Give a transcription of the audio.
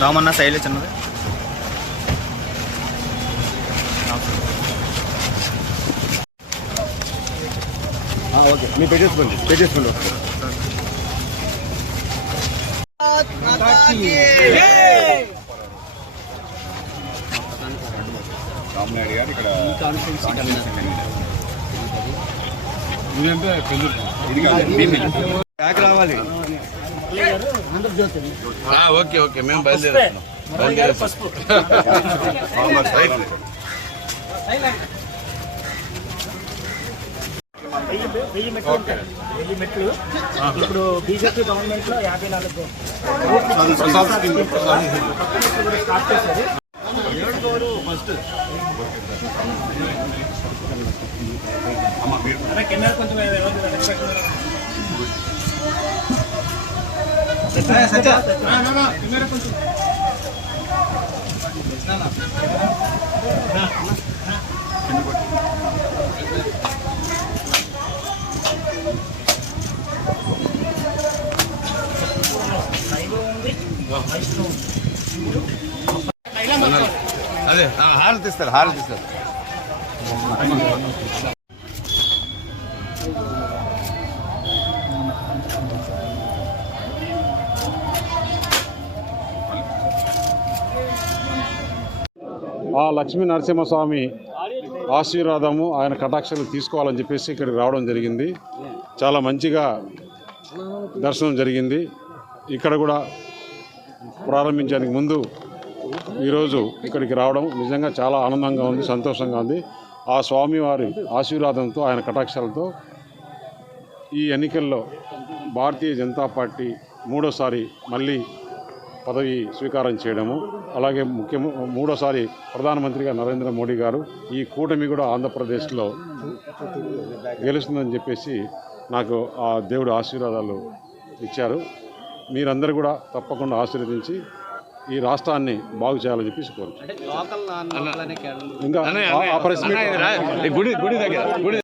రామన్న శైలి చిన్నది ఓకే మీరు పెట్టేసుకోండి రామనాయుడు గారు ఇక్కడ బ్యాక్ రావాలి. ఓకే ఓకే మేము బయలుదేరుతున్నాం. వెయ్యి మెట్లు ఇప్పుడు బీజేపీ గవర్నమెంట్ లో 54 స్టార్ట్ చేశారు. కెమెరా కొంచెం అదే హారతి ఇస్తారు. ఆ లక్ష్మీ నరసింహస్వామి ఆశీర్వాదము ఆయన కటాక్షలు తీసుకోవాలని చెప్పేసి ఇక్కడికి రావడం జరిగింది. చాలా మంచిగా దర్శనం జరిగింది. ఇక్కడ కూడా ప్రారంభించడానికి ముందు ఈరోజు ఇక్కడికి రావడం నిజంగా చాలా ఆనందంగా ఉంది, సంతోషంగా ఉంది. ఆ స్వామివారి ఆశీర్వాదంతో ఆయన కటాక్షాలతో ఈ ఎన్నికల్లో భారతీయ జనతా పార్టీ మూడోసారి మళ్ళీ పదవి స్వీకారం చేయడము, అలాగే మూడోసారి ప్రధానమంత్రిగా నరేంద్ర మోడీ గారు ఈ కూటమి కూడా ఆంధ్రప్రదేశ్లో గెలుస్తుందని చెప్పేసి నాకు ఆ దేవుడు ఆశీర్వాదాలు ఇచ్చారు. మీరందరూ కూడా తప్పకుండా ఆశీర్వదించి ఈ రాష్ట్రాన్ని బాగు చేయాలని చెప్పేసి కోరుతున్నాను. ఇంకా ఆ ప్రెస్ మీట్